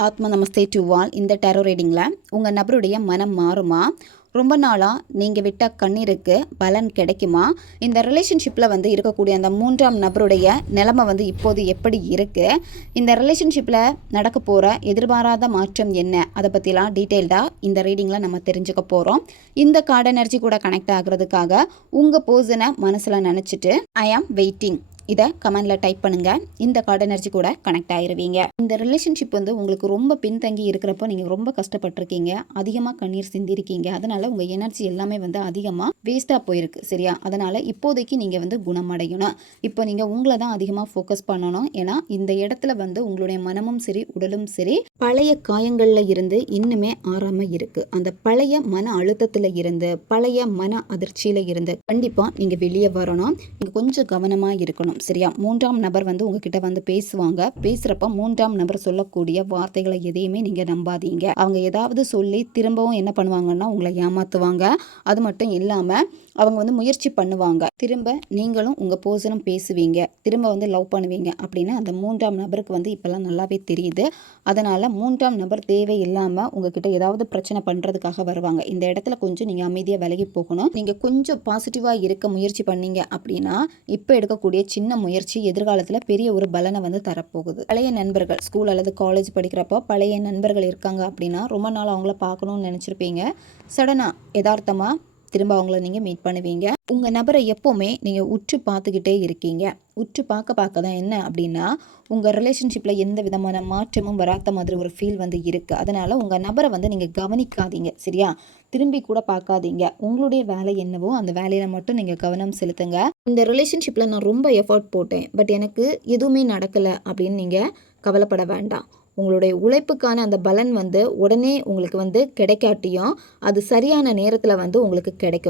ஆத்ம நமஸ்தே to all. இந்த tarot ரீடிங்கில் உங்கள் நபருடைய மனம் மாறுமா? ரொம்ப நாளாக நீங்கள் விட்ட கண்ணீருக்கு பலன் கிடைக்குமா? இந்த ரிலேஷன்ஷிப்பில் இருக்கக்கூடிய அந்த மூன்றாம் நபருடைய நிலைமை இப்போது எப்படி இருக்குது? இந்த ரிலேஷன்ஷிப்பில் நடக்க போகிற எதிர்பாராத மாற்றம் என்ன? அதை பற்றிலாம் டீட்டெயில்டாக இந்த ரீடிங்கில் நம்ம தெரிஞ்சுக்க போகிறோம். இந்த கார்டு எனர்ஜி கூட கனெக்ட் ஆகிறதுக்காக உங்கள் பர்சனை மனசில் நினச்சிட்டு ஐ ஆம் வெயிட்டிங் இதை கமெண்டில் டைப் பண்ணுங்கள். இந்த கார்டு எனர்ஜி கூட கனெக்ட் ஆகிருவீங்க. இந்த ரிலேஷன்ஷிப் உங்களுக்கு ரொம்ப பின்தங்கி இருக்கிறப்போ நீங்கள் ரொம்ப கஷ்டப்பட்டிருக்கீங்க, அதிகமாக கண்ணீர் சிந்திருக்கீங்க. அதனால் உங்கள் எனர்ஜி எல்லாமே அதிகமாக வேஸ்ட்டாக போயிருக்கு. சரியா? அதனால் இப்போதைக்கு நீங்கள் குணமடையணும். இப்போ நீங்கள் உங்களை தான் அதிகமாக ஃபோக்கஸ் பண்ணணும். ஏன்னா இந்த இடத்துல உங்களுடைய மனமும் சரி உடலும் சரி பழைய காயங்களில் இருந்து இன்னுமே ஆறாமல் இருக்குது. அந்த பழைய மன அழுத்தத்தில் இருந்து பழைய மன அதிர்ச்சியில் இருந்து கண்டிப்பாக நீங்கள் வெளியே வரணும். நீங்கள் கொஞ்சம் கவனமாக இருக்கணும். சரியா? மூன்றாம் நபர் உங்ககிட்ட பேசுவாங்க. பேசுகிறப்ப மூன்றாம் நபர் சொல்லக்கூடிய வார்த்தைகளை எதையுமே நீங்கள் நம்பாதீங்க. அவங்க ஏதாவது சொல்லி திரும்பவும் என்ன பண்ணுவாங்கன்னா உங்களை ஏமாற்றுவாங்க. அது மட்டும் இல்லாமல் அவங்க முயற்சி பண்ணுவாங்க. திரும்ப நீங்களும் உங்கள் பர்சனும் பேசுவீங்க, திரும்ப லவ் பண்ணுவீங்க அப்படின்னு அந்த மூன்றாம் நபருக்கு இப்போல்லாம் நல்லாவே தெரியுது. அதனால் மூன்றாம் நபர் தேவையில்லாமல் உங்ககிட்ட ஏதாவது பிரச்சனை பண்ணுறதுக்காக வருவாங்க. இந்த இடத்துல கொஞ்சம் நீங்கள் அமைதியாக விலகி போகணும். நீங்கள் கொஞ்சம் பாசிட்டிவாக இருக்க முயற்சி பண்ணீங்க அப்படின்னா இப்போ எடுக்கக்கூடிய சின்ன முயற்சி எதிர்காலத்தில் பெரிய ஒரு பலனை தரப்போகுது. பழைய நண்பர்கள், ஸ்கூல் அல்லது காலேஜ் படிக்கிறப்போ பழைய நண்பர்கள் இருக்காங்க அப்படின்னா ரொம்ப நாள் அவங்கள பார்க்கணும்னு நினச்சிருப்பீங்க. சடனாக யதார்த்தமாக திரும்ப அவங்கள நீங்கள் மீட் பண்ணுவீங்க. உங்கள் நபரை எப்போவுமே நீங்கள் உற்று பார்த்துக்கிட்டே இருக்கீங்க. உற்று பார்க்க தான் என்ன அப்படின்னா உங்கள் ரிலேஷன்ஷிப்பில் எந்த விதமான மாற்றமும் வராத மாதிரி ஒரு ஃபீல் இருக்குது. அதனால் உங்கள் நபரை நீங்கள் கவனிக்காதீங்க. சரியா? திரும்பி கூட பார்க்காதீங்க. உங்களுடைய வேலை என்னவோ அந்த வேலையில் மட்டும் நீங்கள் கவனம் செலுத்துங்க. இந்த ரிலேஷன்ஷிப்பில் நான் ரொம்ப எஃபர்ட் போட்டேன், பட் எனக்கு எதுவுமே நடக்கலை அப்படின்னு நீங்கள் கவலைப்பட வேண்டாம். உங்களுடைய உழைப்புக்கான அந்த பலன் உடனே உங்களுக்கு கிடைக்காட்டியும் அது சரியான நேரத்தில் உங்களுக்கு கிடைக்கும்.